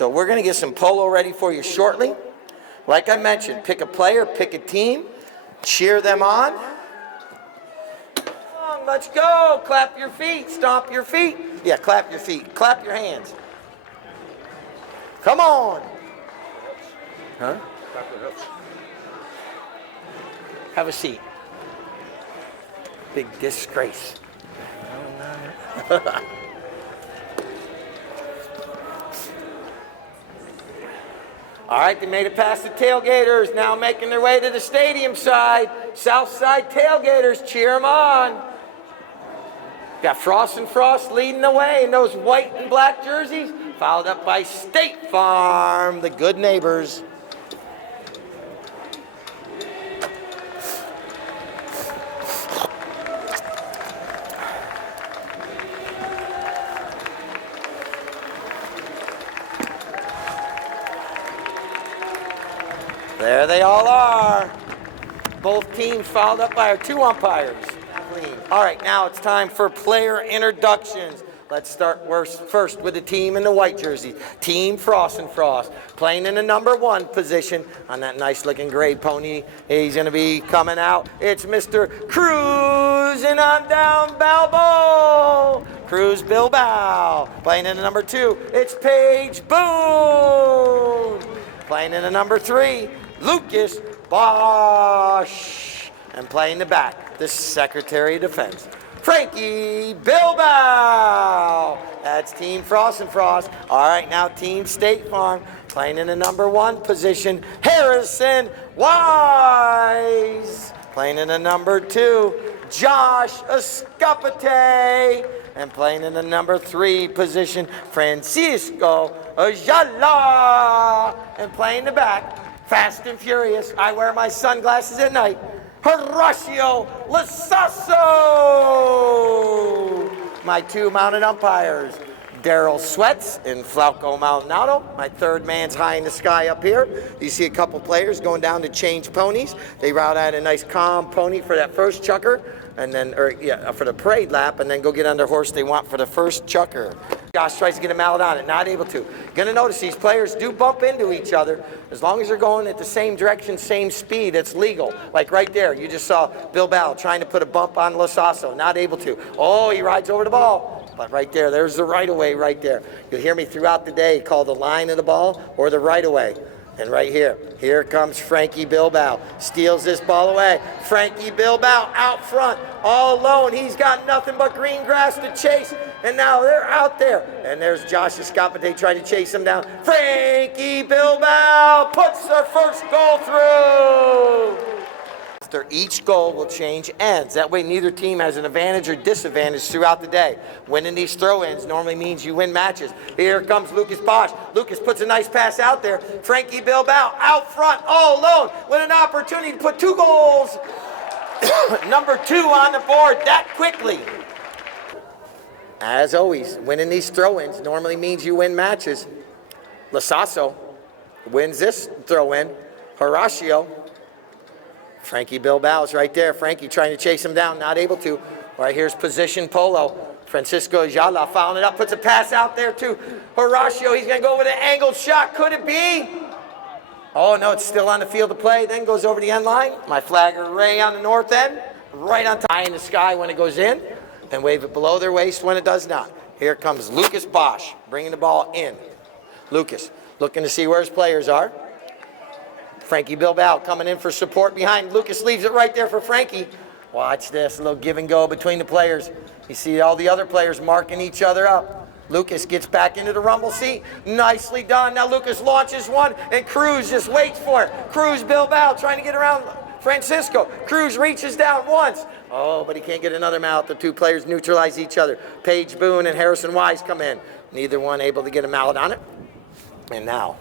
So we're going to get some polo ready for you shortly. Like I mentioned, pick a player, pick a team, cheer them on. Let's go. Clap your feet. Stomp your feet. Yeah, clap your feet. Clap your hands. Come on. Huh? Have a seat. Big disgrace. All right, they made it past the tailgaters. Now making their way to the stadium side. South side tailgaters, cheer them on. Got Frost and Frost leading the way in those white and black jerseys, followed up by State Farm, the good neighbors. There they all are. Both teams followed up by our 2 umpires. All right, now it's time for player introductions. Let's start first with the team in the white jersey. Team Frost and Frost, playing in the number 1 position on that nice-looking gray pony. He's going to be coming out. It's Mr. Cruising on down Balbo. Cruz Bilbao. Playing in the number 2, it's Paige Boone. Playing in the number 3, Lucas Bosch. And playing the back, the Secretary of Defense, Frankie Bilbao. That's Team Frost and Frost. All right, now Team State Farm, playing in the number 1 position, Harrison Wise. Playing in the number 2, Josh Escapate. And playing in the number 3 position, Francisco Ayala. And playing the back, fast and furious, I wear my sunglasses at night, Horacio Lasasso. My 2 mounted umpires, Daryl Sweats and Flauco Maldonado. My 3rd man's high in the sky up here. You see a couple players going down to change ponies. They route out a nice calm pony for that first chucker, and then, for the parade lap, and then go get on their horse they want for the first chucker. Josh tries to get a mallet on it, not able to. Gonna notice these players do bump into each other. As long as they're going at the same direction, same speed, it's legal. Like right there, you just saw Bilbao trying to put a bump on Lasasso, not able to. Oh, he rides over the ball. But right there, there's the right-of-way right there. You'll hear me throughout the day call the line of the ball or the right-of-way. And right here comes Frankie Bilbao. Steals this ball away. Frankie Bilbao out front, all alone. He's got nothing but green grass to chase. And now they're out there. And there's Josh Escapate trying to chase him down. Frankie Bilbao puts their first goal through. After each goal will change ends. That way neither team has an advantage or disadvantage throughout the day. Winning these throw-ins normally means you win matches. Here comes Lucas Bosch. Lucas puts a nice pass out there. Frankie Bilbao out front all alone with an opportunity to put 2 goals. Number 2 on the board that quickly. As always, winning these throw-ins normally means you win matches. Lasasso wins this throw-in. Horacio. Frankie Bilbao's right there. Frankie trying to chase him down, not able to. Right here's position Polo. Francisco Ayala following it up, puts a pass out there to Horacio. He's going to go with an angled shot. Could it be? Oh, no, it's still on the field of play. Then goes over the end line. My flagger Ray on the north end. Right on top. High in the sky when it goes in. And wave it below their waist when it does not. Here comes Lucas Bosch bringing the ball in. Lucas looking to see where his players are. Frankie Bilbao coming in for support behind. Lucas leaves it right there for Frankie. Watch this, a little give and go between the players. You see all the other players marking each other up. Lucas gets back into the rumble seat. Nicely done. Now Lucas launches one, and Cruz just waits for it. Cruz Bilbao trying to get around Francisco. Cruz reaches down once. Oh, but he can't get another mallet. The 2 players neutralize each other. Paige Boone and Harrison Wise come in. Neither one able to get a mallet on it. And now,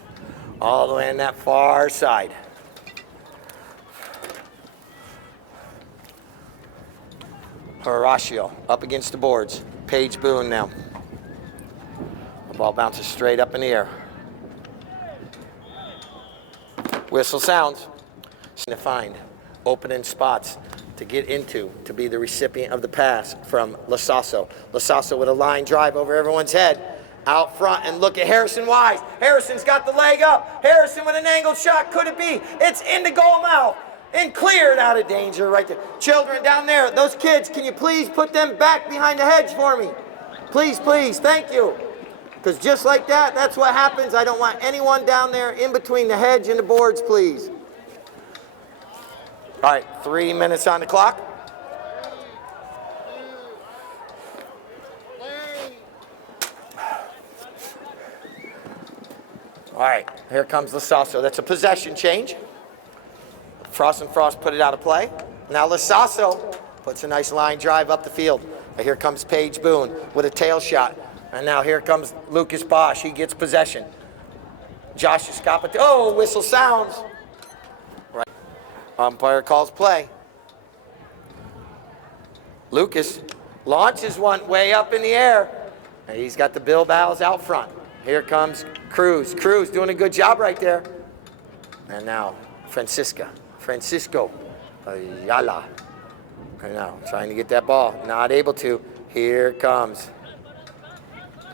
all the way on that far side. Horacio up against the boards. Paige Boone now. The ball bounces straight up in the air. Whistle sounds. To find opening spots to get into, to be the recipient of the pass from Lasasso. Lasasso with a line drive over everyone's head. Out front, and look at Harrison Wise. Harrison's got the leg up. Harrison with an angled shot. Could it be? It's in the goal mouth and cleared out of danger right there. Children down there, those kids, can you please put them back behind the hedge for me? Please, please, thank you. Because just like that, that's what happens. I don't want anyone down there in between the hedge and the boards, please. All right, 3 minutes on the clock. All right, here comes Lasasso. That's a possession change. Frost and Frost put it out of play. Now Lasasso puts a nice line drive up the field. And here comes Paige Boone with a tail shot. And now here comes Lucas Bosch. He gets possession. Josh Escapate. Oh, whistle sounds. Right. Umpire calls play. Lucas launches one way up in the air. And he's got the Bilbaos out front. Here comes Cruz. Cruz doing a good job right there. And now Francisco Ayala. And now trying to get that ball. Not able to. Here comes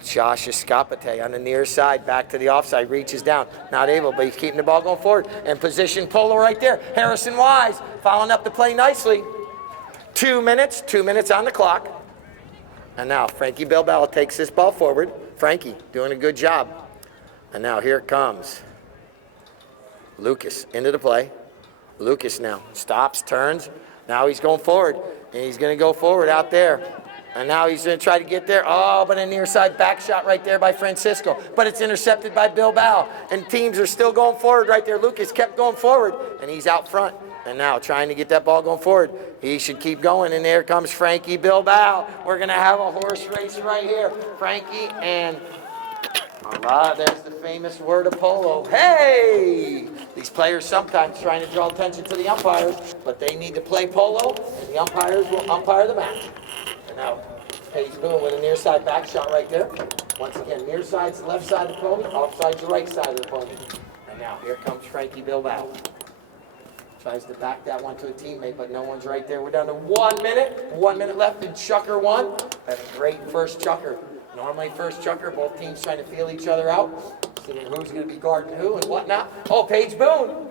Josh Escapate on the near side. Back to the offside. Reaches down. Not able, but he's keeping the ball going forward. And position Polo right there. Harrison Wise following up the play nicely. 2 minutes. 2 minutes on the clock. And now Frankie Bilbao takes this ball forward. Frankie doing a good job. And now here comes Lucas into the play. Lucas now stops, turns. Now he's going forward. And he's going to go forward out there. And now he's going to try to get there. Oh, but a near side back shot right there by Francisco. But it's intercepted by Bilbao. And teams are still going forward right there. Lucas kept going forward. And he's out front. And now trying to get that ball going forward. He should keep going. And there comes Frankie Bilbao. We're going to have a horse race right here. Frankie and there's the famous word of Polo. Hey! These players sometimes trying to draw attention to the umpires, but they need to play Polo, and the umpires will umpire the match. And now Paige Boone with a near side back shot right there. Once again, near side's the left side of the pony, offside's the right side of the pony. And now here comes Frankie Bilbao. Tries to back that one to a teammate, but no one's right there. We're down to 1 minute. 1 minute left in Chucker 1. That's a great first Chucker. Normally first Chucker, both teams trying to feel each other out. Seeing who's going to be guarding who and whatnot. Oh, Paige Boone.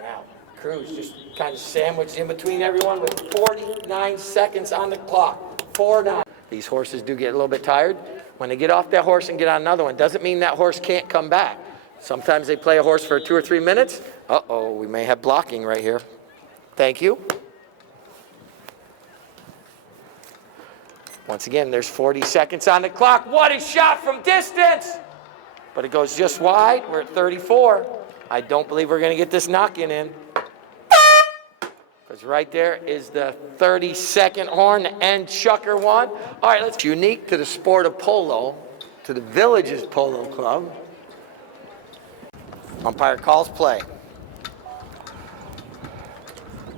Now, Cruz just kind of sandwiched in between everyone with 49 seconds on the clock. 4-9. These horses do get a little bit tired. When they get off that horse and get on another one, doesn't mean that horse can't come back. Sometimes they play a horse for 2 or 3 minutes. Uh-oh, we may have blocking right here. Thank you. Once again, there's 40 seconds on the clock. What a shot from distance! But it goes just wide. We're at 34. I don't believe we're going to get this knock-in in. Because right there is the 30-second horn to end Chucker 1. All right, let's unique to the sport of polo, to the Villages Polo Club. Umpire calls play.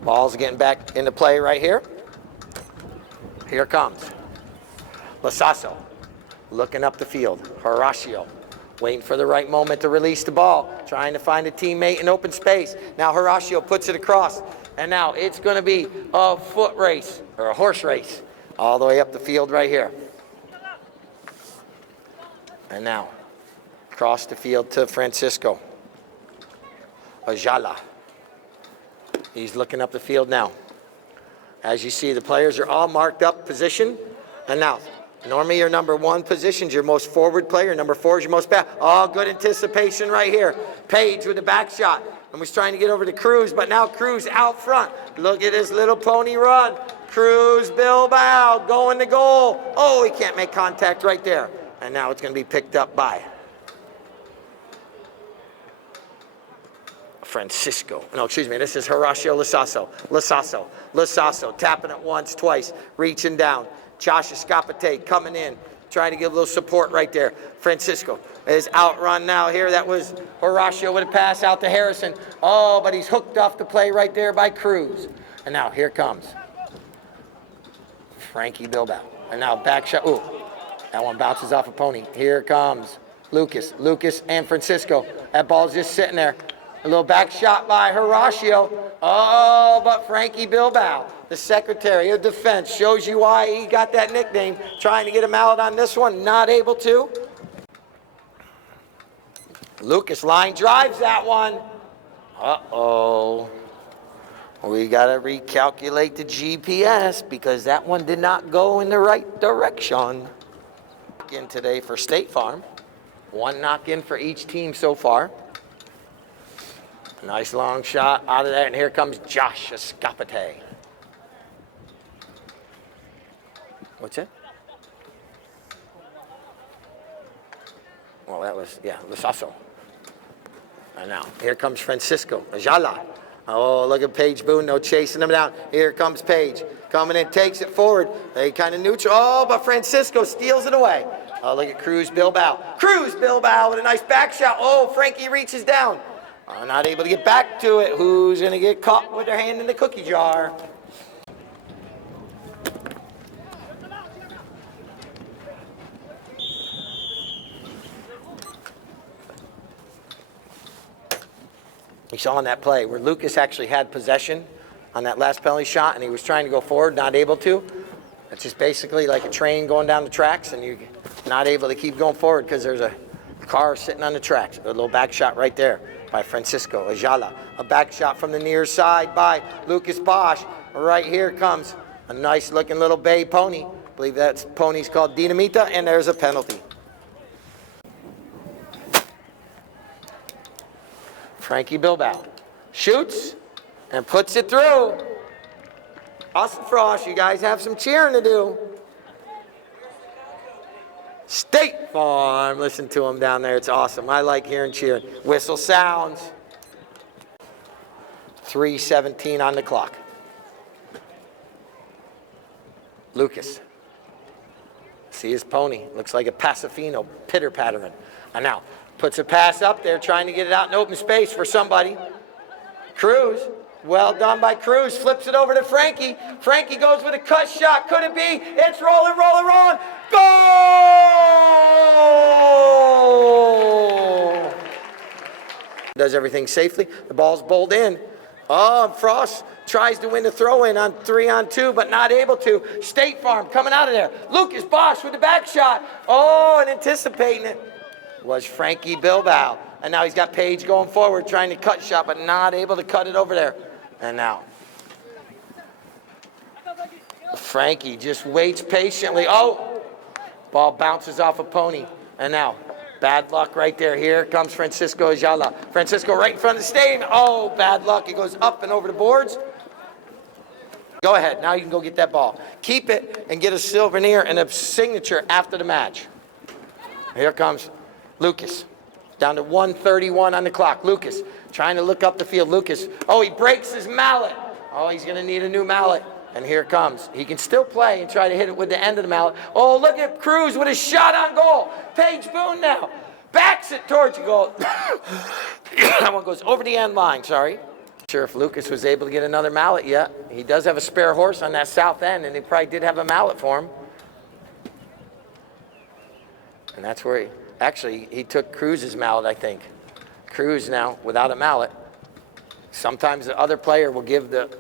Ball's getting back into play right here. Here it comes. Lasasso looking up the field. Horacio waiting for the right moment to release the ball. Trying to find a teammate in open space. Now Horacio puts it across. And now it's going to be a foot race, or a horse race, all the way up the field right here. And now, across the field to Francisco Ayala. He's looking up the field now. As you see, the players are all marked up position. And now, normally your number 1 position is your most forward player. Number 4 is your most back. Oh, good anticipation right here. Paige with the back shot. And was trying to get over to Cruz, but now Cruz out front. Look at his little pony run. Cruz Bilbao going to goal. Oh, he can't make contact right there. And now it's going to be picked up by Francisco. No, excuse me. This is Horacio Lasasso. Lasasso tapping it once, twice, reaching down. Josh Escapate coming in, trying to give a little support right there. Francisco is outrun now here. That was Horacio with a pass out to Harrison. Oh, but he's hooked off the play right there by Cruz. And now here comes Frankie Bilbao. And now back shot. Ooh, that one bounces off a pony. Here comes Lucas and Francisco. That ball's just sitting there. A little back shot by Horacio. Oh, but Frankie Bilbao, the Secretary of Defense, shows you why he got that nickname. Trying to get him out on this one, not able to. Lucas line drives that one. Uh-oh. We got to recalculate the GPS because that one did not go in the right direction. In today for State Farm. One knock-in for each team so far. Nice long shot out of that, and here comes Josh Escapete. What's it? Well, that was, yeah, Lusasso. And now, here comes Francisco Ayala. Oh, look at Paige Boone, no chasing him down. Here comes Paige, coming in, takes it forward. They kind of neutral. Oh, but Francisco steals it away. Oh, look at Cruz Bilbao. Cruz Bilbao with a nice back shot. Oh, Frankie reaches down. Not able to get back to it. Who's going to get caught with their hand in the cookie jar? You saw on that play where Lucas actually had possession on that last penalty shot, and he was trying to go forward, not able to. It's just basically like a train going down the tracks, and you're not able to keep going forward because there's a car sitting on the tracks. A little back shot right there by Francisco Ayala. A back shot from the near side by Lucas Bosch. Right here comes a nice looking little bay pony. I believe that pony's called Dinamita, and there's a penalty. Frankie Bilbao shoots and puts it through. Austin Frost, you guys have some cheering to do. State Farm, listen to them down there. It's awesome. I like hearing cheering. Whistle sounds. 3:17 on the clock. Lucas. See his pony. Looks like a Pasofino pitter-pattering. And now puts a pass up there, trying to get it out in open space for somebody. Cruz. Well done by Cruz. Flips it over to Frankie. Frankie goes with a cut shot. Could it be? It's rolling, rolling, rolling. Goal! Does everything safely. The ball's bowled in. Oh, Frost tries to win the throw-in on 3-on-2, but not able to. State Farm coming out of there. Lucas Bosch with the back shot. Oh, and anticipating it was Frankie Bilbao. And now he's got Paige going forward, trying to cut shot, but not able to cut it over there. And now Frankie just waits patiently. Oh, ball bounces off a pony. And now bad luck right there. Here comes Francisco Ayala. Francisco right in front of the stadium. Oh, bad luck. It goes up and over the boards. Go ahead. Now you can go get that ball. Keep it and get a souvenir and a signature after the match. Here comes Lucas. Down to 1:31 on the clock. Lucas trying to look up the field. Lucas, oh, he breaks his mallet. Oh, he's going to need a new mallet. And here it comes. He can still play and try to hit it with the end of the mallet. Oh, look at Cruz with a shot on goal. Paige Boone now backs it towards the goal. That one goes over the end line, sorry. Not sure if Lucas was able to get another mallet yet. He does have a spare horse on that south end, and they probably did have a mallet for him. And that's where he... Actually, he took Cruz's mallet, I think. Cruz now without a mallet. Sometimes the other player will give the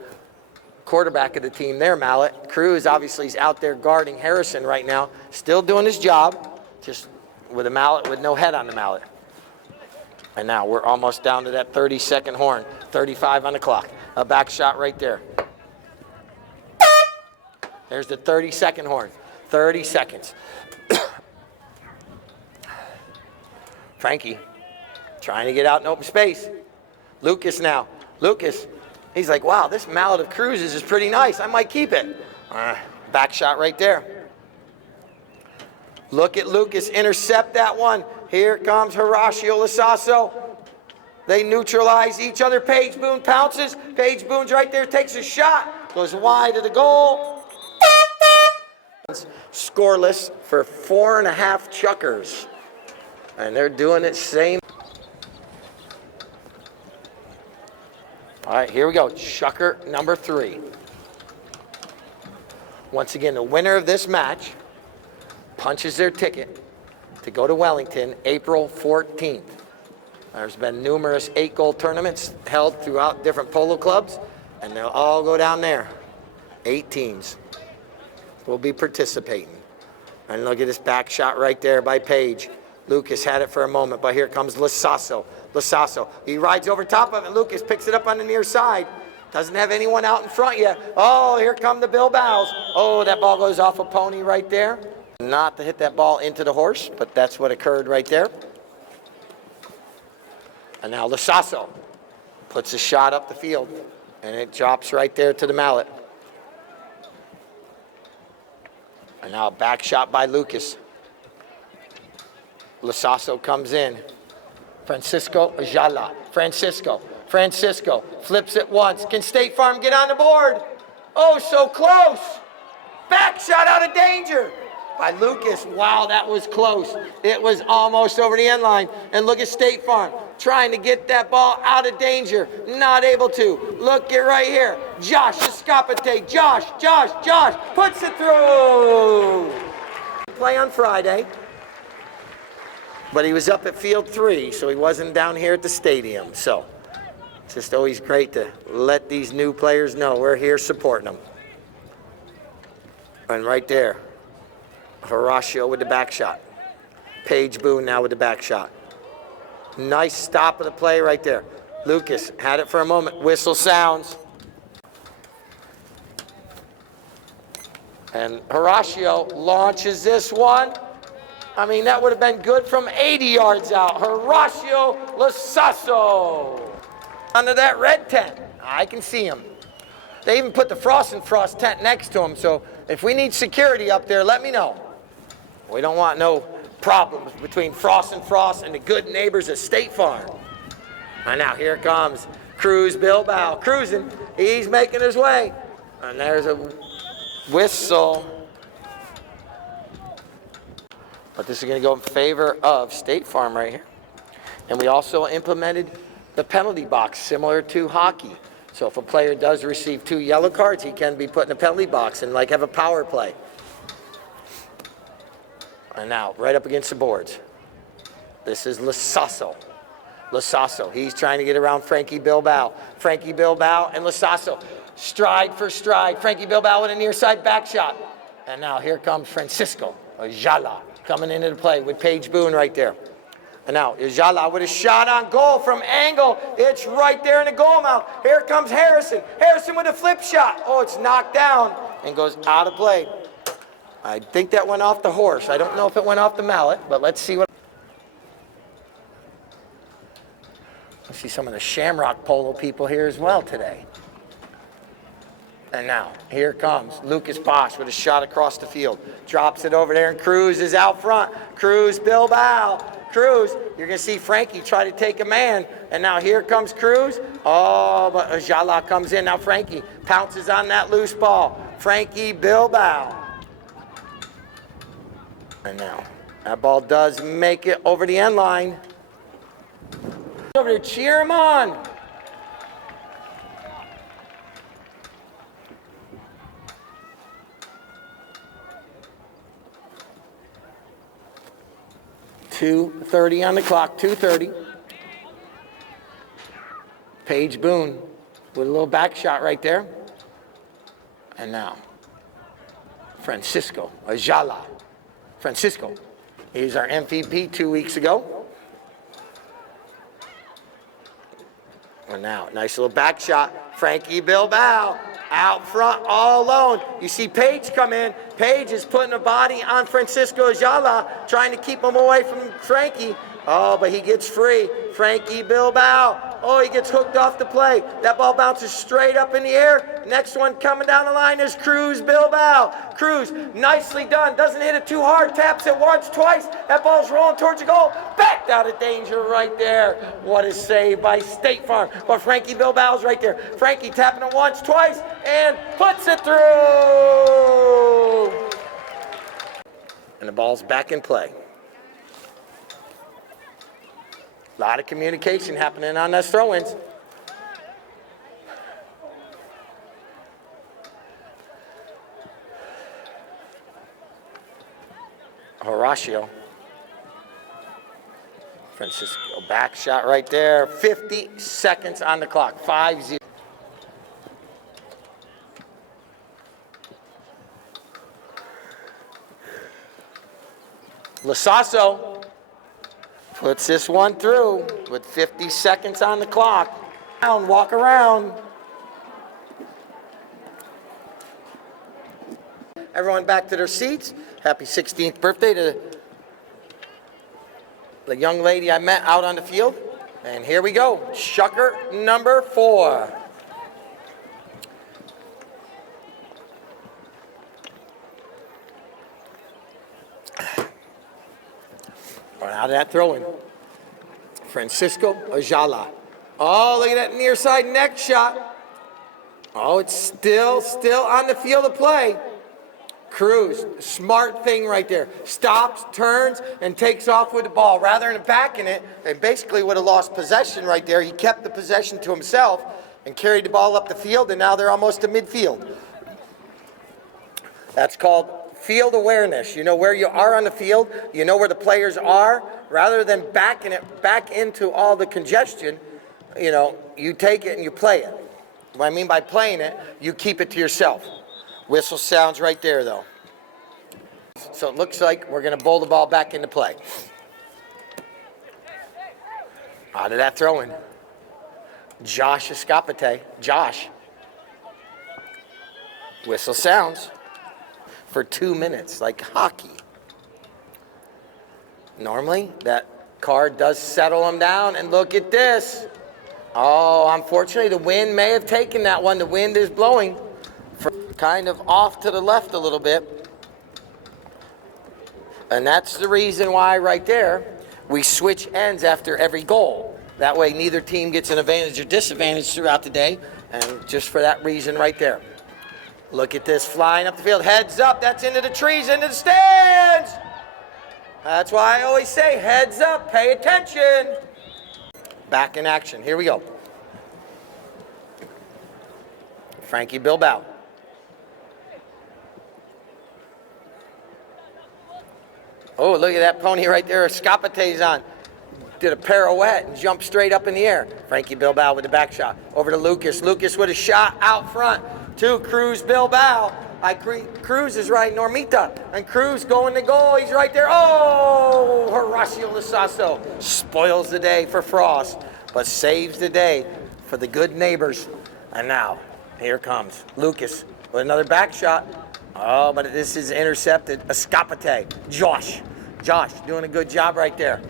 quarterback of the team their mallet. Cruz obviously is out there guarding Harrison right now, still doing his job, just with a mallet with no head on the mallet. And now we're almost down to that 30-second horn, 35 on the clock. A back shot right there. There's the 30-second horn, 30 seconds. Frankie trying to get out in open space. Lucas now. Lucas, he's like, wow, this mallet of Cruz's is pretty nice. I might keep it. Back shot right there. Look at Lucas intercept that one. Here comes Horacio Lasasso. They neutralize each other. Paige Boone pounces. Paige Boone's right there, takes a shot. Goes wide of the goal. Scoreless for 4.5 chuckers. And they're doing it same. All right, here we go. Chucker number 3. Once again, the winner of this match punches their ticket to go to Wellington April 14th. There's been numerous 8-goal tournaments held throughout different polo clubs, and they'll all go down there. 8 teams will be participating. And look at this back shot right there by Page. Lucas had it for a moment, but here comes Lasasso. Lasasso, he rides over top of it. Lucas picks it up on the near side. Doesn't have anyone out in front yet. Oh, here come the Bilbaos. Oh, that ball goes off a pony right there. Not to hit that ball into the horse, but that's what occurred right there. And now Lasasso puts a shot up the field, and it drops right there to the mallet. And now a back shot by Lucas. Lasasso comes in. Francisco Ayala. Francisco flips it once. Can State Farm get on the board? Oh, so close. Back shot out of danger by Lucas. Wow, that was close. It was almost over the end line. And look at State Farm trying to get that ball out of danger. Not able to. Look at right here. Josh Escapate. Josh puts it through. Play on Friday. But he was up at field 3, so he wasn't down here at the stadium. So it's just always great to let these new players know we're here supporting them. And right there, Horacio with the back shot. Paige Boone now with the back shot. Nice stop of the play right there. Lucas had it for a moment. Whistle sounds. And Horacio launches this one. I mean, that would have been good from 80 yards out. Horacio Lasasso. Under that red tent. I can see him. They even put the Frost and Frost tent next to him, so if we need security up there, let me know. We don't want no problems between Frost and the good neighbors at State Farm. And now here comes Cruz Bilbao. Cruising. He's making his way. And there's a whistle. But this is going to go in favor of State Farm right here. And we also implemented the penalty box similar to hockey. So if a player does receive 2 yellow cards, he can be put in a penalty box and like have a power play. And now, right up against the boards. This is Lasasso. Lasasso, he's trying to get around Frankie Bilbao. Frankie Bilbao and Lasasso, stride for stride. Frankie Bilbao with a near side back shot. And now here comes Francisco Ayala coming into the play with Paige Boone right there. And now Ayala with a shot on goal from angle. It's right there in the goal mouth. Here comes Harrison. Harrison with a flip shot. Oh, it's knocked down and goes out of play. I think that went off the horse. I don't know if it went off the mallet, but let's see what. I see some of the Shamrock Polo people here as well today. And now, here comes Lucas Bosch with a shot across the field. Drops it over there, and Cruz is out front. Cruz Bilbao. Cruz, you're going to see Frankie try to take a man. And now here comes Cruz. Oh, but Ayala comes in. Now Frankie pounces on that loose ball. Frankie Bilbao. And now, that ball does make it over the end line. Over to cheer him on. .2:30 on the clock, 2:30. Paige Boone with a little back shot right there. And now, Francisco Ayala. Francisco, he's our MVP 2 weeks ago. And now, nice little back shot. Frankie Bilbao out front all alone. You see Paige come in. Paige is putting a body on Francisco Ayala, trying to keep him away from Frankie. Oh, but he gets free. Frankie Bilbao. Oh, he gets hooked off the play. That ball bounces straight up in the air. Next one coming down the line is Cruz Bilbao. Cruz, nicely done. Doesn't hit it too hard. Taps it once, twice. That ball's rolling towards the goal. Backed out of danger right there. What a save by State Farm. But Frankie Bilbao's right there. Frankie tapping it once, twice, and puts it through. And the ball's back in play. A lot of communication happening on those throw-ins. Horacio. Francisco, back shot right there. 50 seconds on the clock. 5-0. Lasasso puts this one through with 50 seconds on the clock. Walk around. Everyone back to their seats. Happy 16th birthday to the young lady I met out on the field. And here we go. Shucker number 4. Out of that throw-in. Francisco Ayala. Oh, look at that near side neck shot. Oh, it's still on the field of play. Cruz, smart thing right there. Stops, turns, and takes off with the ball. Rather than backing it, they basically would have lost possession right there. He kept the possession to himself and carried the ball up the field, and now they're almost to midfield. That's called field awareness. You know where you are on the field. You know where the players are. Rather than backing it back into all the congestion, you know, you take it and you play it. What I mean by playing it, you keep it to yourself. Whistle sounds right there, though. So it looks like we're going to bowl the ball back into play. Out of that throw-in. Josh Escapete. Josh. Whistle sounds for 2 minutes, like hockey. Normally, that card does settle him down, and look at this. Oh, unfortunately, the wind may have taken that one. The wind is blowing kind of off to the left a little bit. And that's the reason why right there we switch ends after every goal. That way neither team gets an advantage or disadvantage throughout the day. And just for that reason right there. Look at this flying up the field. Heads up. That's into the trees, into the stands. That's why I always say heads up. Pay attention. Back in action. Here we go. Frankie Bilbao. Oh, look at that pony right there. Escapete's on. Did a pirouette and jumped straight up in the air. Frankie Bilbao with the back shot. Over to Lucas. Lucas with a shot out front to Cruz Bilbao. Cruz is right, Normita. And Cruz going to goal. He's right there. Oh, Horacio Lasasso spoils the day for Frost, but saves the day for the good neighbors. And now, here comes Lucas with another back shot. Oh, but this is intercepted. Escapete. Josh doing a good job right there.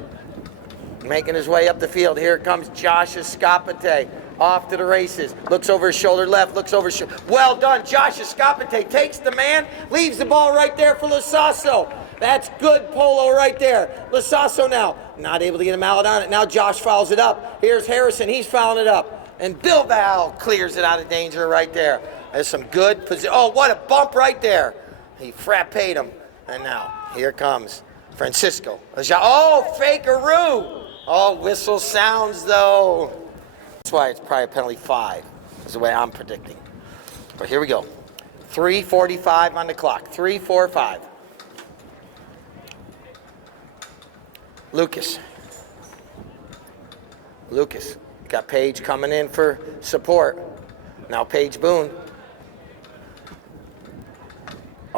Making his way up the field. Here comes Josh Escapete. Off to the races. Looks over his shoulder left. Looks over his shoulder. Well done. Josh Escapete takes the man. Leaves the ball right there for Lasasso. That's good polo right there. Lasasso now. Not able to get a mallet on it. Now Josh fouls it up. Here's Harrison. He's fouling it up. And Bilbao clears it out of danger right there. There's some good position. Oh, what a bump right there. He frapped him. And now, here comes Francisco. Oh, fakeroo. Oh, whistle sounds, though. That's why it's probably a penalty 5, is the way I'm predicting. But here we go. 3:45 on the clock. 3:45. Lucas. Got Paige coming in for support. Now Paige Boone.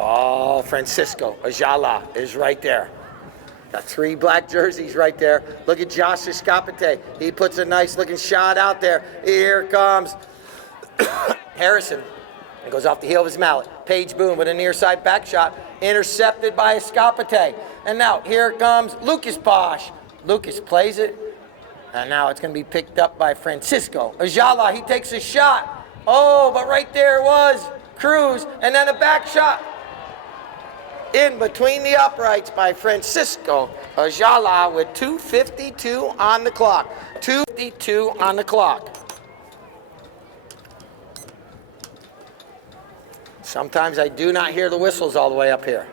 Oh, Francisco Ayala is right there. Got 3 black jerseys right there. Look at Josh Escapete. He puts a nice looking shot out there. Here comes Harrison. It goes off the heel of his mallet. Paige Boone with a near side back shot. Intercepted by Escapete. And now here comes Lucas Bosch. Lucas plays it. And now it's going to be picked up by Francisco Ayala. He takes a shot. Oh, but right there was Cruz. And then a back shot in between the uprights by Francisco Ayala with 2:52 on the clock. 2:52 on the clock. Sometimes I do not hear the whistles all the way up here.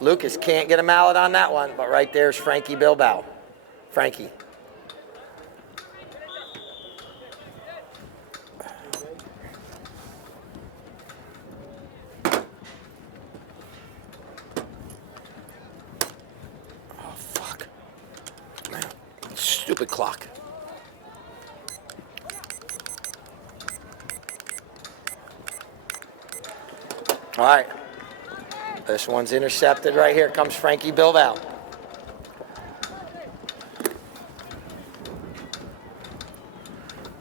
Lucas can't get a mallet on that one, but right there's Frankie Bilbao. Frankie. Oh, fuck. Man. Stupid clock. All right. This one's intercepted right here. Comes Frankie Bilbao.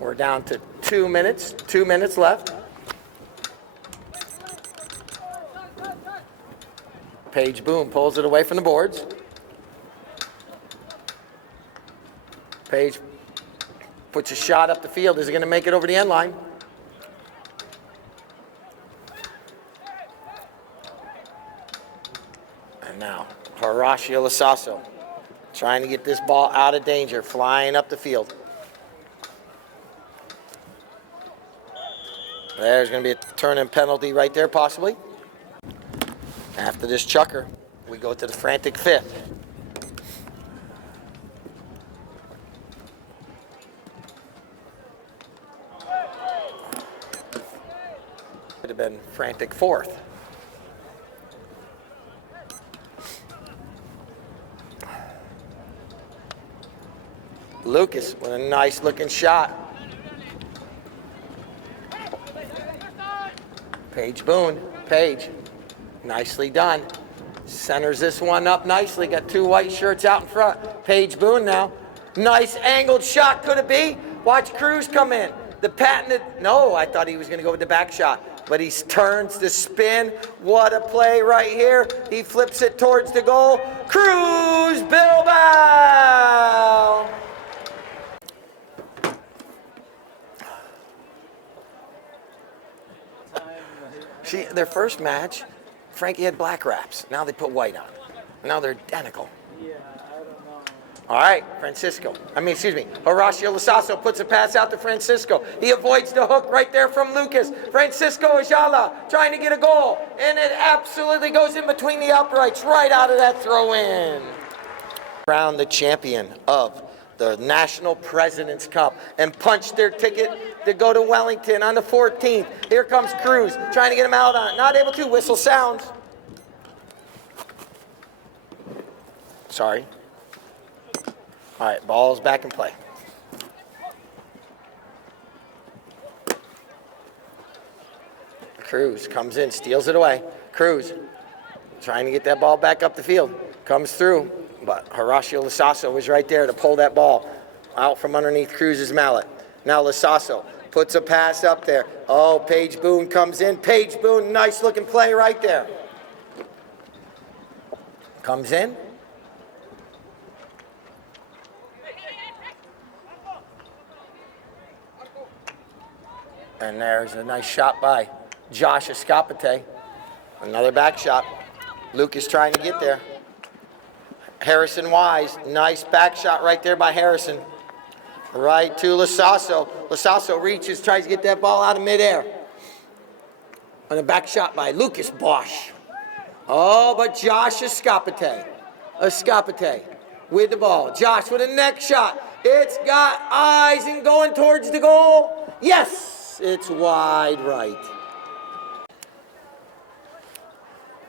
We're down to 2 minutes. 2 minutes left. Paige Boone pulls it away from the boards. Paige puts a shot up the field. Is he going to make it over the end line? And now, Horacio Lasasso trying to get this ball out of danger, flying up the field. There's going to be a turn-in penalty right there, possibly. After this chucker, we go to the frantic fifth. Would have been frantic fourth. Lucas with a nice looking shot. Paige Boone, Paige, nicely done. Centers this one up nicely, got two white shirts out in front. Paige Boone now, nice angled shot, could it be? Watch Cruz come in. The patented, no, I thought he was gonna go with the back shot, but he turns the spin. What a play right here. He flips it towards the goal. Cruz Bilbao! See, their first match, Frankie had black wraps. Now they put white on. Now they're identical. Yeah, I don't know. All right, Horacio Lasasso puts a pass out to Francisco. He avoids the hook right there from Lucas. Francisco Ayala trying to get a goal, and it absolutely goes in between the uprights right out of that throw-in. Crowned the champion of the National President's Cup and punched their ticket to go to Wellington on the 14th. Here comes Cruz, trying to get him out on it. Not able to. Whistle sounds. Sorry. All right, ball's back in play. Cruz comes in, steals it away. Cruz trying to get that ball back up the field. Comes through, but Horacio Lasasso was right there to pull that ball out from underneath Cruz's mallet. Now Lasasso puts a pass up there. Oh, Paige Boone comes in. Paige Boone, nice looking play right there. Comes in. And there's a nice shot by Josh Escapete. Another back shot. Lucas trying to get there. Harrison Wise, nice back shot right there by Harrison. Right to Lasasso. Lasasso reaches, tries to get that ball out of midair. And a back shot by Lucas Bosch. Oh, but Josh Escapete. Escapete with the ball. Josh with a neck shot. It's got eyes and going towards the goal. Yes, it's wide right.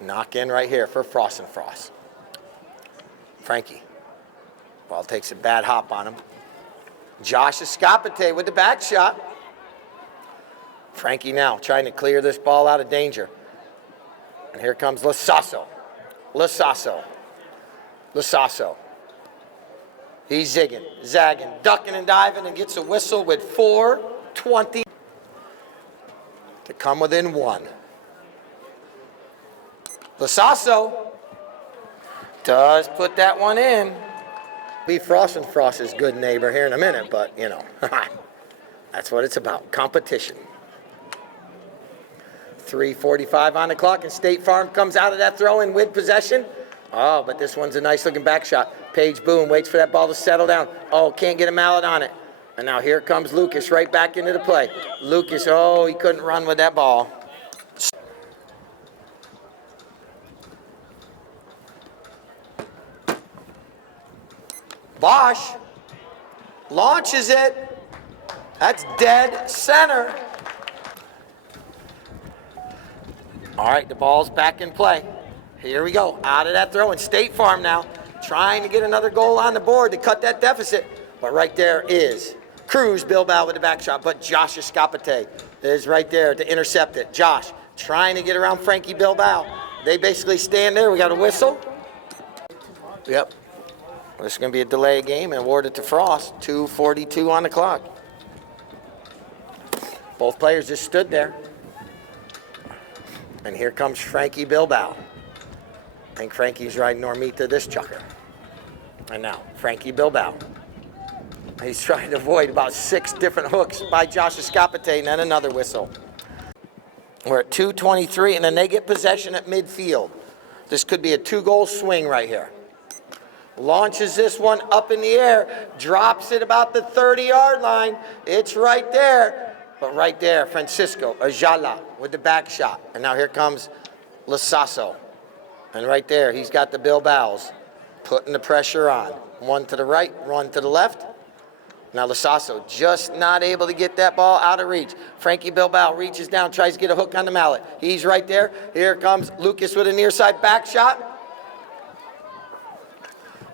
Knock in right here for Frost and Frost. Frankie. Ball takes a bad hop on him. Josh Escapete with the back shot. Frankie now trying to clear this ball out of danger. And here comes Lasasso. Lasasso. Lasasso. He's zigging, zagging, ducking and diving, and gets a whistle with 4:20 to come within one. Lasasso does put that one in. Be Frost and Frost's good neighbor here in a minute, but, you know, that's what it's about, competition. 3:45 on the clock, and State Farm comes out of that throw-in with possession. Oh, but this one's a nice-looking back shot. Paige Boone waits for that ball to settle down. Oh, can't get a mallet on it. And now here comes Lucas right back into the play. Lucas, oh, he couldn't run with that ball. Bosch launches it. That's dead center. All right, the ball's back in play. Here we go, out of that throw, and State Farm now trying to get another goal on the board to cut that deficit. But right there is Cruz Bilbao with the back shot, but Josh Escapete is right there to intercept it. Josh trying to get around Frankie Bilbao. They basically stand there. We got a whistle. Yep. This is going to be a delay game and awarded to Frost. 2:42 on the clock. Both players just stood there. And here comes Frankie Bilbao. I think Frankie's riding Normita this chucker. And now, Frankie Bilbao. He's trying to avoid about 6 different hooks by Josh Escapete, and then another whistle. We're at 2:23, and then they get possession at midfield. This could be a 2-goal swing right here. Launches this one up in the air, drops it about the 30-yard line. It's right there. But right there, Francisco Ayala with the back shot. And now here comes Lasasso. And right there, he's got the Bilbaos putting the pressure on. One to the right, one to the left. Now Lasasso just not able to get that ball out of reach. Frankie Bilbao reaches down, tries to get a hook on the mallet. He's right there. Here comes Lucas with a near side back shot.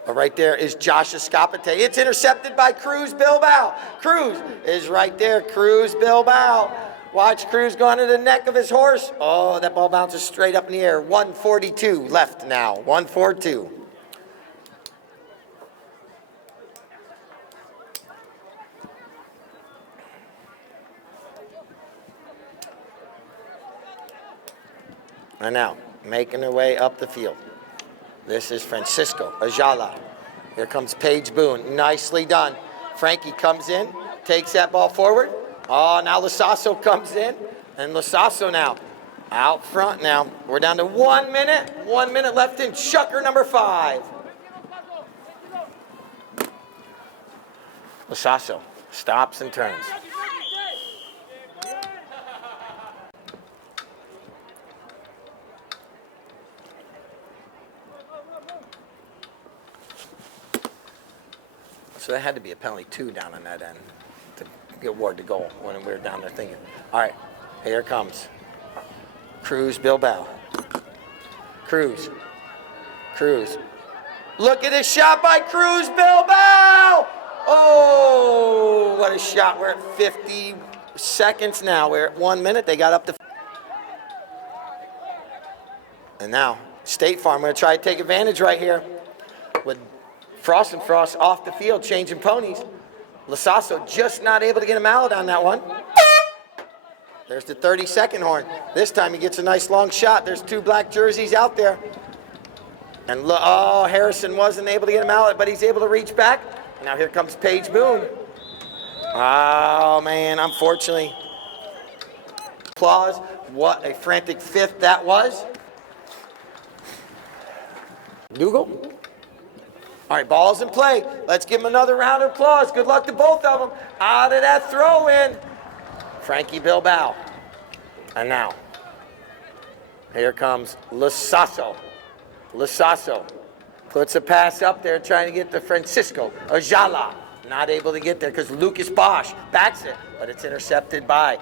But right there is Josh Escapete. It's intercepted by Cruz Bilbao. Cruz is right there. Cruz Bilbao. Watch Cruz going to the neck of his horse. Oh, that ball bounces straight up in the air. 1:42 left now. 1:42. And now, making their way up the field. This is Francisco Ayala. Here comes Paige Boone. Nicely done. Frankie comes in, takes that ball forward. Oh, now Lasasso comes in. And Lasasso now out front now. We're down to 1 minute. 1 minute left in chucker number 5. Lasasso stops and turns. So that had to be a penalty 2 down on that end to get award the goal when we were down there thinking. All right, here comes Cruz Bilbao. Cruz. Look at this shot by Cruz Bilbao. Oh, what a shot. We're at 50 seconds now. We're at 1 minute. They got up to. And now State Farm going to try to take advantage right here with Frost and Frost off the field, changing ponies. Lasasso just not able to get a mallet on that one. There's the 30-second horn. This time he gets a nice long shot. There's 2 black jerseys out there. And oh, Harrison wasn't able to get a mallet, but he's able to reach back. And now here comes Paige Boone. Oh, man, unfortunately. Applause. What a frantic 5th that was. Dougal. All right, ball's in play. Let's give him another round of applause. Good luck to both of them. Out of that throw-in, Frankie Bilbao. And now, here comes Lasasso. Lasasso puts a pass up there trying to get to Francisco Ayala. Not able to get there because Lucas Bosch backs it, but it's intercepted by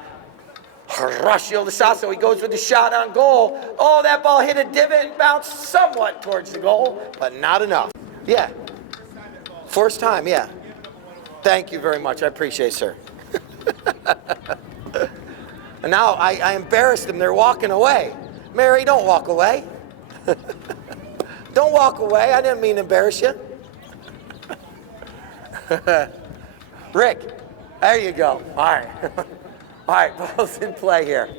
Horacio Lasasso. He goes with the shot on goal. Oh, that ball hit a divot and bounced somewhat towards the goal, but not enough. Yeah. First time, yeah. Thank you very much. I appreciate it, sir. And now I embarrassed them. They're walking away. Mary, don't walk away. Don't walk away. I didn't mean to embarrass you. Rick, there you go. All right. All right, ball's in play here.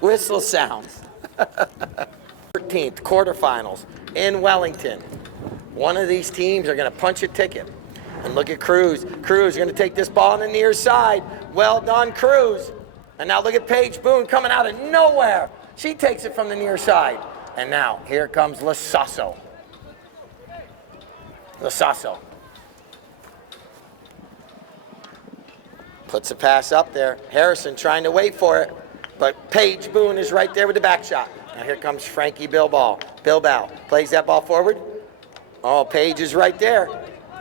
Whistle sounds. 13th quarterfinals in Wellington. One of these teams are going to punch a ticket. And look at Cruz. Cruz going to take this ball on the near side. Well done, Cruz. And now look at Paige Boone coming out of nowhere. She takes it from the near side. And now here comes Lasasso. Lasasso. Puts a pass up there. Harrison trying to wait for it. But Paige Boone is right there with the back shot. Now here comes Frankie Bilbao. Bilbao plays that ball forward. Oh, Paige is right there.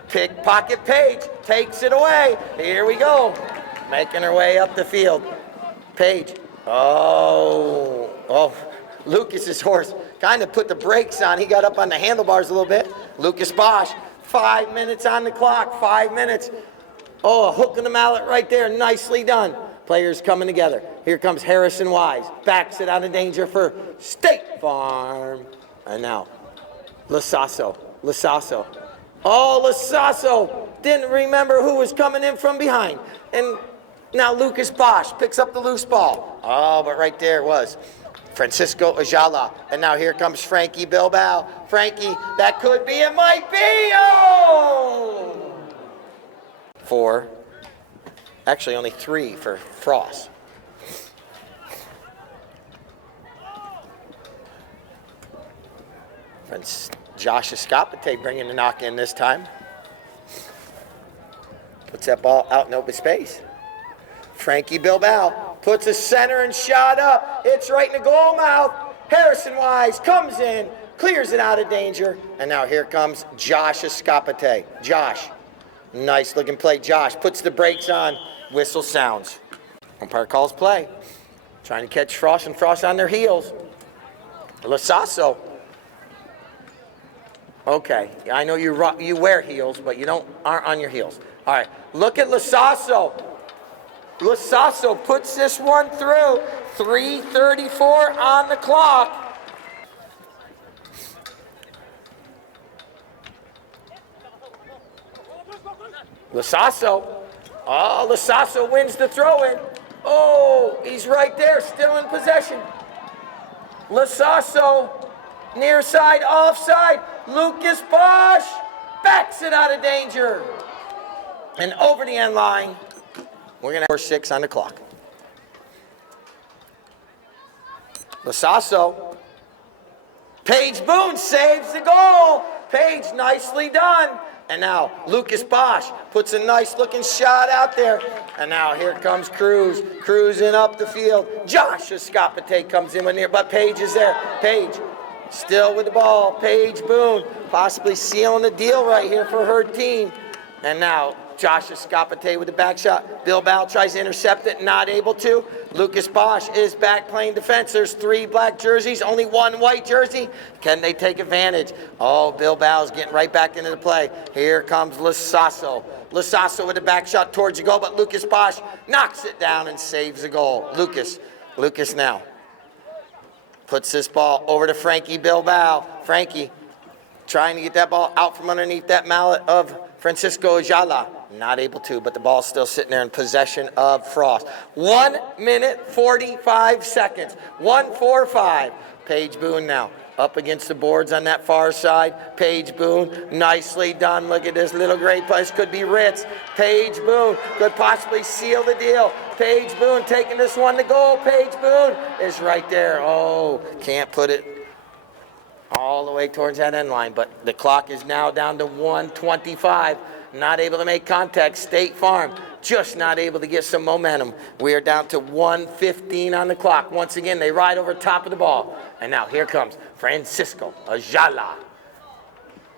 Pickpocket Paige takes it away. Here we go. Making her way up the field. Paige. Oh, Lucas's horse kind of put the brakes on. He got up on the handlebars a little bit. Lucas Bosch, 5 minutes on the clock, 5 minutes. Oh, a hook and a mallet right there. Nicely done. Players coming together. Here comes Harrison Wise. Backs it out of danger for State Farm. And now, Lasasso. Oh, Lasasso didn't remember who was coming in from behind. And now Lucas Bosch picks up the loose ball. Oh, but right there it was Francisco Ayala. And now here comes Frankie Bilbao. Frankie, that could be, it might be. Oh! 4. Actually, only 3 for Frost. Josh Escapete bringing the knock in this time. Puts that ball out in open space. Frankie Bilbao puts a center and shot up. It's right in the goal mouth. Harrison Wise comes in, clears it out of danger. And now here comes Josh Escapete. Josh, nice looking play. Josh puts the brakes on. Whistle sounds. Umpire calls play. Trying to catch Frost and Frost on their heels. Lasasso. Okay, I know you wear heels, but you aren't on your heels. All right, look at Lasasso. Lasasso puts this one through. 3:34 on the clock. Lasasso. Oh, Lasasso wins the throw-in. Oh, he's right there, still in possession. Lasasso, near side, offside. Lucas Bosch backs it out of danger. And over the end line, we're going to have 6 on the clock. Lasasso. Paige Boone saves the goal. Paige, nicely done. And now Lucas Bosch puts a nice looking shot out there. And now here comes Cruz, cruising up the field. Josh Escapete comes in with near, but Paige is there. Paige still with the ball. Paige Boone possibly sealing the deal right here for her team. And now Josh Escapete with the back shot. Bilbao tries to intercept it, not able to. Lucas Bosch is back playing defense. There's 3 black jerseys, only 1 white jersey. Can they take advantage? Oh, Bilbao's getting right back into the play. Here comes Lasasso. Lasasso with the back shot towards the goal, but Lucas Bosch knocks it down and saves the goal. Lucas now puts this ball over to Frankie Bilbao. Frankie trying to get that ball out from underneath that mallet of Francisco Ayala. Not able to, but the ball's still sitting there in possession of Frost. 1 minute, 45 seconds. 1:45. Paige Boone now up against the boards on that far side. Paige Boone, nicely done. Look at this little great place. Could be Ritz. Paige Boone could possibly seal the deal. Paige Boone taking this one to goal. Paige Boone is right there. Oh, can't put it all the way towards that end line, but the clock is now down to 1:25. Not able to make contact. State Farm just not able to get some momentum. We are down to 1:15 on the clock. Once again, they ride over top of the ball. And now here comes Francisco Ayala.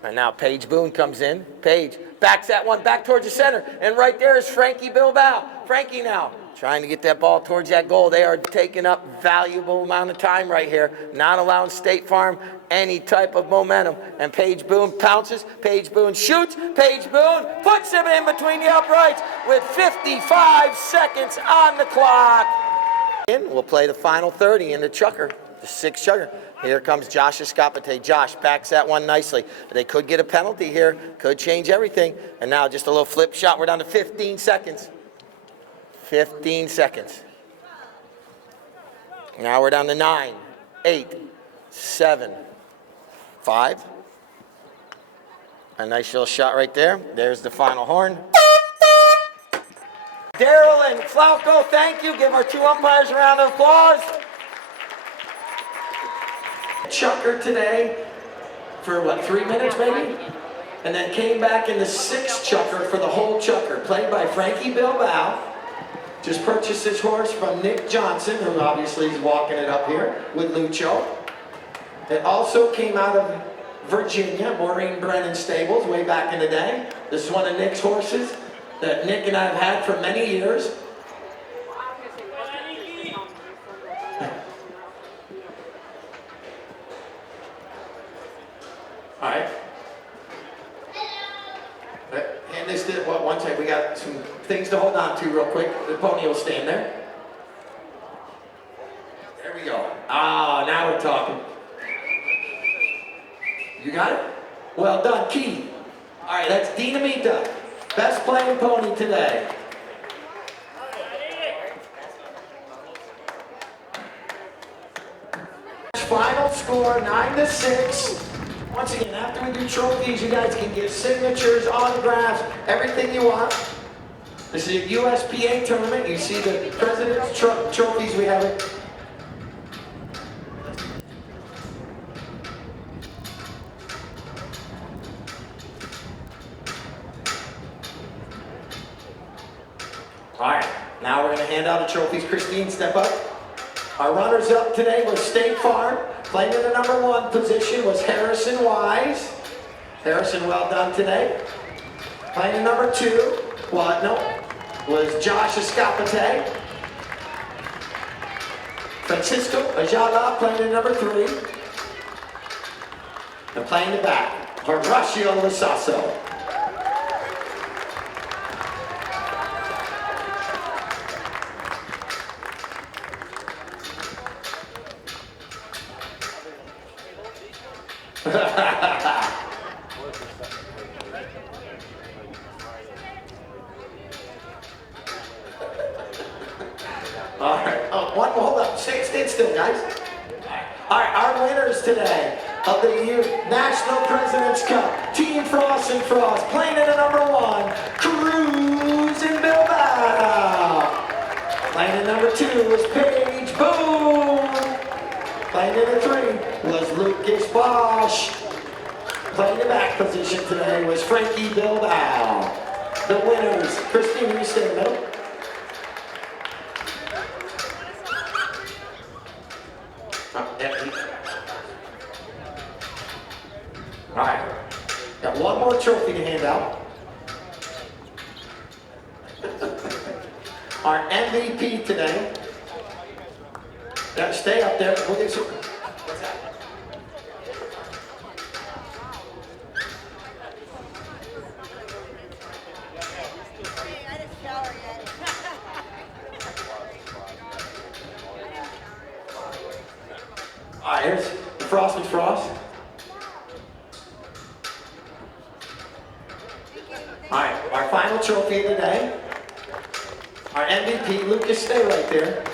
And now Paige Boone comes in. Paige backs that one back towards the center. And right there is Frankie Bilbao. Frankie now trying to get that ball towards that goal. They are taking up valuable amount of time right here, not allowing State Farm any type of momentum. And Paige Boone pounces. Paige Boone shoots. Paige Boone puts him in between the uprights with 55 seconds on the clock. We'll play the final 30 in the chucker, the 6 chucker. Here comes Josh Escapete. Josh backs that one nicely. They could get a penalty here. Could change everything. And now just a little flip shot. We're down to 15 seconds. 15 seconds. Now we're down to 9, 8, 7, 5. A nice little shot right there. There's the final horn. Daryl and Flauco, thank you. Give our 2 umpires a round of applause. Chucker today for what, 3 minutes maybe? And then came back in the 6th chucker for the whole chucker, played by Frankie Bilbao. Just purchased this horse from Nick Johnson, who obviously is walking it up here with Lucho. It also came out of Virginia, Maureen Brennan Stables, way back in the day. This is one of Nick's horses that Nick and I have had for many years. All right. And this did, well, one time we got some things to hold on to real quick. The pony will stand there. There we go. Ah, now we're talking. You got it? Well done, Keith. All right, that's Dinamita. Best playing pony today. Final score, 9-6. Once again, after we do trophies, you guys can get signatures, autographs, everything you want. This is a USPA tournament. You see the president's trophies we have it. All right, now we're going to hand out the trophies. Christine, step up. Our runners-up today was State Farm. Playing in the number 1 position was Harrison Wise. Harrison, well done today. Playing in number 2, was Josh Escapate. Francisco Ajala playing in number 3. And playing the back, Horacio Lasasso. All right. Oh, hold up. Stand still, guys. All right. Our winners today of the National President's Cup, Team Frost and Frost, playing in the number 1, Cruz in Bilbao. Playing in number 2 was Paige Boone. Playing in the 3 was Lucas Bosch. Playing the back position today was Frankie Bilbao. The winners, Christine, you stay in the middle. All right, got one more trophy to hand out. Our MVP today. Yeah, stay up there. We'll get some. What's that? I didn't shower yet. All right, here's the Frost and Frost. All right, our final trophy of the day. Our MVP, Lucas, stay right there.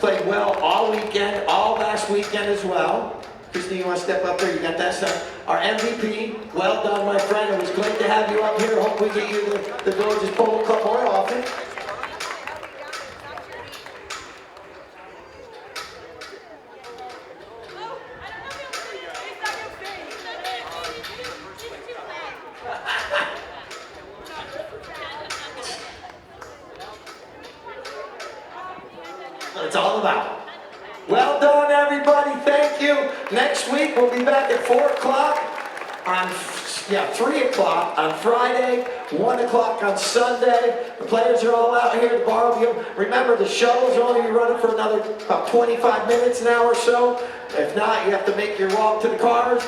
Played well all weekend, all last weekend as well. Christine, you want to step up there? You got that stuff. Our MVP, well done, my friend. It was great to have you up here. Hope we get you the gorgeous Polo Cup more often. What it's all about. Well done, everybody. Thank you. Next week, we'll be back at 4 o'clock on, 3 o'clock on Friday, 1 o'clock on Sunday. The players are all out here to borrow you. Remember, the shuttles are only running for another about 25 minutes now or so. If not, you have to make your walk to the cars.